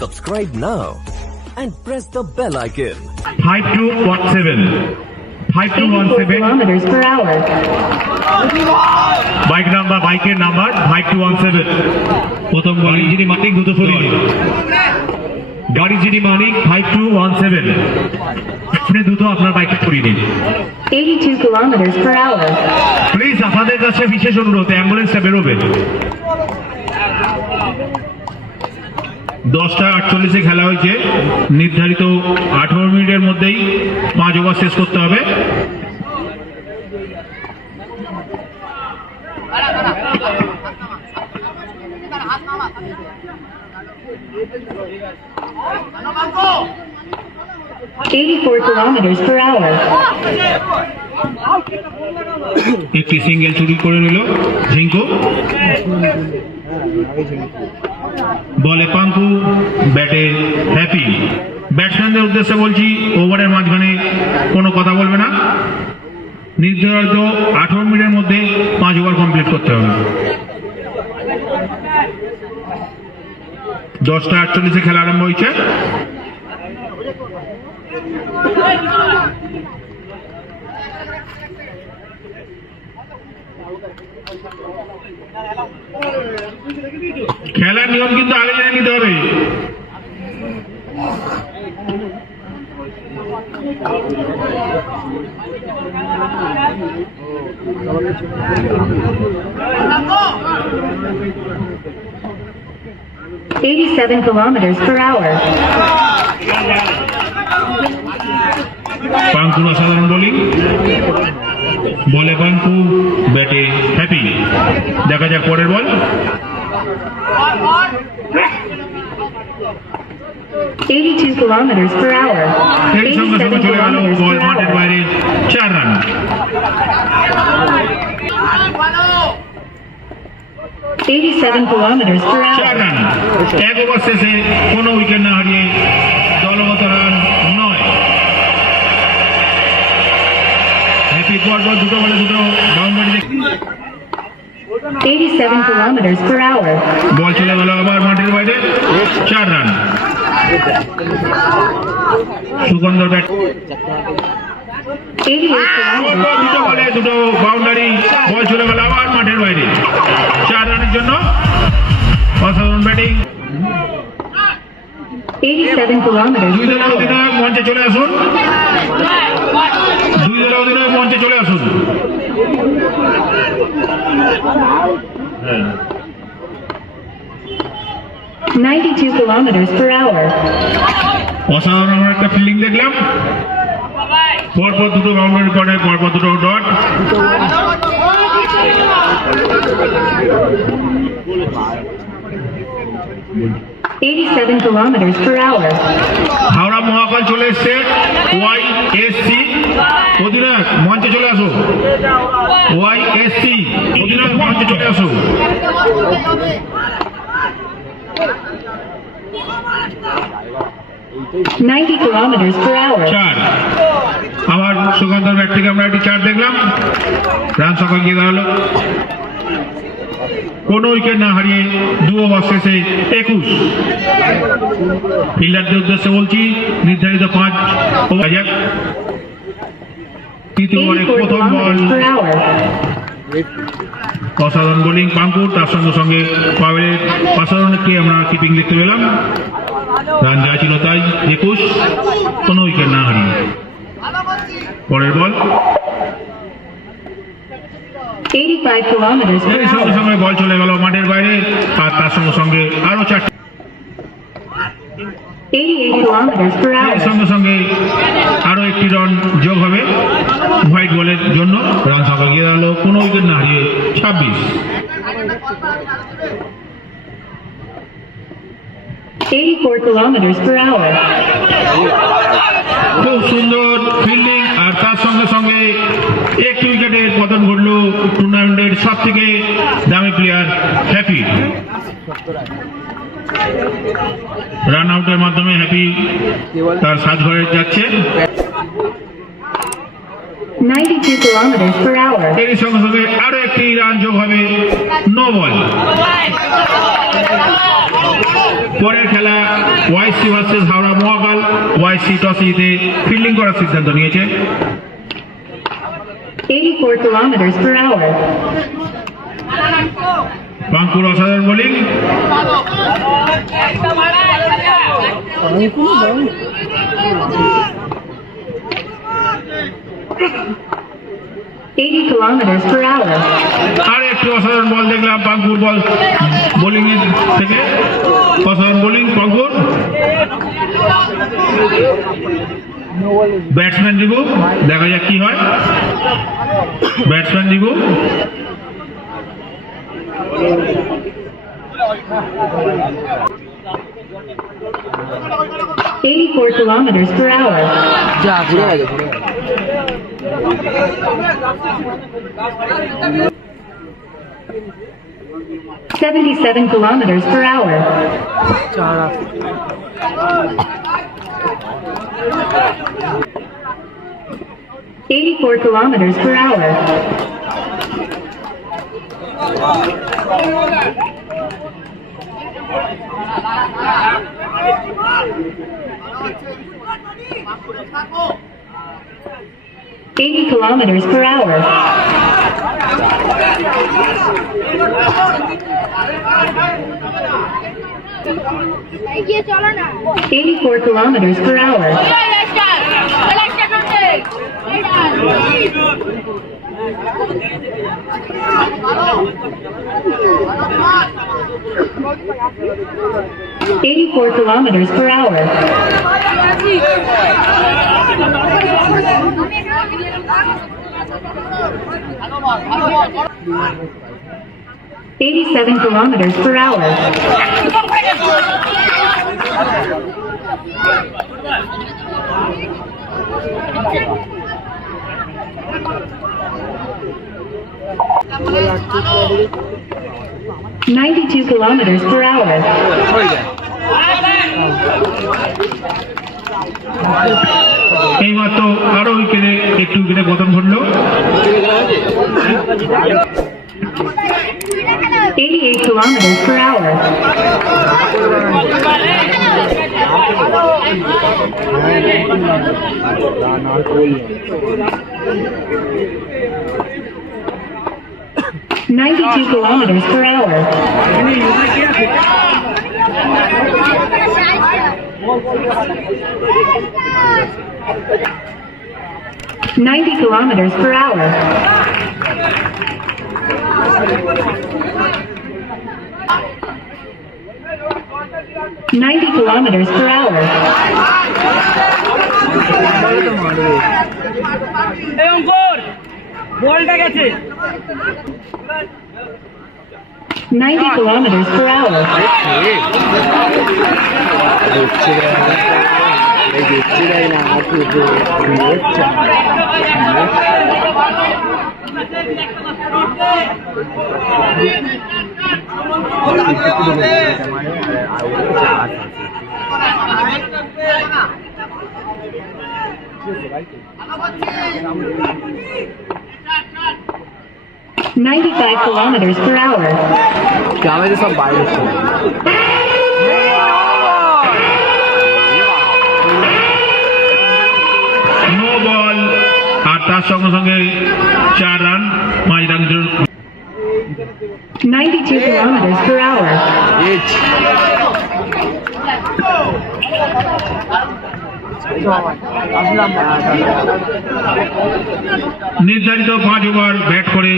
Subscribe now and press the bell icon. 5217 5217 kilometers per hour. বাইকের number 5217 প্রথম গাড়ি যিনি মালিক দ্রুত সরিয়ে দিন গাড়ি যিনি মালিক 5217 আপনি দ্রুত আপনার বাইক সরিয়ে দিন 82 kilometers per hour. প্লিজ আপনাদের কাছে বিশেষ অনুরোধ অ্যাম্বুলেন্সটা বেরোবে 10:48 খেলা হয়েছে নির্ধারিত 18 মিনিটের মধ্যেই 5 ওভার শেষ করতে হবে kilometers per hour. একটি সিঙ্গেল চুরি করে নিল ঝিঙ্কু বলে পাঙ্কু ব্যাটে হ্যাপি ব্যাটসম্যানদের উদ্দেশ্যে বলছি ওভারের মাঝখানে কোনো কথা বলবে না নির্ধারিত 18 মিনিটের মধ্যে 5 ওভার কমপ্লিট করতে হবে 10:48 খেলা আরম্ভ হয়েছে খেলার নিয়ম কিন্তু আগে জেনে নিতে হবে kilometers per hour. পাঙ্কুর অসাধারণ বোলিং বলে পাঙ্কু ব্যাটে হ্যাপি দেখা যাক পরের বল 82 kilometers per hour. এই সঙ্গে সঙ্গে চলে গেল বল মাঠের বাইরে 4 run 87 kilometers per 4 hour. Run এক ওভার শেষে কোনো উইকেট না হারিয়ে দলগত রান 9 হ্যাপি পর বল দুটো বলে দুটো বাউন্ডারি 87 kilometers per hour. বল চলে গেল আবার মাঠের বাইরে 4 রান সুগন্ধর ব্যাট 88 kilometers দুটো বলে দুটো বাউন্ডারি বল চলে গেল আবার মাঠের বাইরে 4 রানের জন্য অসাধারণ ব্যাটিং 87 kilometers দুই per দলের hour. অধিনায়ক মঞ্চে চলে আসুন দুই দলের অধিনায়ক মঞ্চে চলে আসুন 92 kilometers per hour. অসাধারণ আমরা একটা ফিল্ডিং দেখলাম পরপর দুটো বাউন্ডারি পরে পরপর দুটো dot kilometers per hour. Howrah Mahakal চলে এসছে YSC অধিনায়ক মঞ্চে চলে আসো YSC অধিনায়ক মঞ্চে চলে আসো 90 kilometers per hour. 4 আবার সুগন্ধর ব্যাট থেকে আমরা একটি 4 দেখলাম রান সংখ্যা গিয়ে দাঁড়ালো কোন উইকেট না হারিয়ে 2 ওভার শেষে 21 ফিল্ডারদের উদ্দেশ্যে বলছি নির্ধারিত 5 ওভার যাক তৃতীয় ওভারে 84 প্রথম বল kilometers per hour. অসাধারণ বোলিং পাঙ্কুর তার সঙ্গে সঙ্গে পাওয়ারের অসাধারণ একটি আমরা কিপিং দেখতে পেলাম রান যা ছিল তাই 21 কোনো উইকেট না হারিয়ে পরের বল 85 kilometers per এই সঙ্গে hour. সঙ্গে বল চলে গেল মাঠের বাইরে আর তার সঙ্গে সঙ্গে আরো 4 88 kilometers per এর hour. সঙ্গে সঙ্গে আরো একটি রান যোগ হবে হোয়াইট বলের জন্য রান সংখ্যা গিয়ে দাঁড়ালো কোনো উইকেট না হারিয়ে 26 84 kilometers per hour. খুব সুন্দর ফিল্ডিং আর তার সঙ্গে সঙ্গে একটি উইকেটের পতন ঘটল টুর্নামেন্টের সব থেকে দামি প্লেয়ার হ্যাপি রান আউটের মাধ্যমে হ্যাপি তার সাজঘরে যাচ্ছে 92 kilometers per hour. এর সঙ্গে সঙ্গে আরো একটি রান যোগ হবে, নো বল। পরের খেলা YC versus Howrah Mahakal. YC toss জিতে ফিল্ডিং করার সিদ্ধান্ত নিয়েছে। 84 kilometers per hour. বাঙ্কুর অসাধারণ বোলিং। $80 kilometers per hour. আর একটু অসাধারণ বল দেখলাম বাঙ্কুর বল বোলিং এর থেকে। অসাধারণ বোলিং বাঙ্কুর। ব্যাটসম্যান দিবু, দেখা যাক কি হয়। Batsman Dibu. $84 kilometers per hour. 77 kilometers per hour. 84 kilometers per hour. 80 kilometers per hour. 84 kilometers per hour. 84 kilometers per hour. 87 kilometers per hour. 92 kilometers per hour. এইমাত্র আরো উইকেটে একটু উইকেটে পতন ঘটলো। 88 kilometers per hour. 92 kilometers per hour. 90 kilometers per hour. 90 kilometers per hour. 90 kilometers per hour. 95 kilometers per hour. No ball, আর তার সঙ্গে সঙ্গে 4 run 5 run. 92 kilometers per hour. নির্ধারিত 5 ওভার ব্যাট করে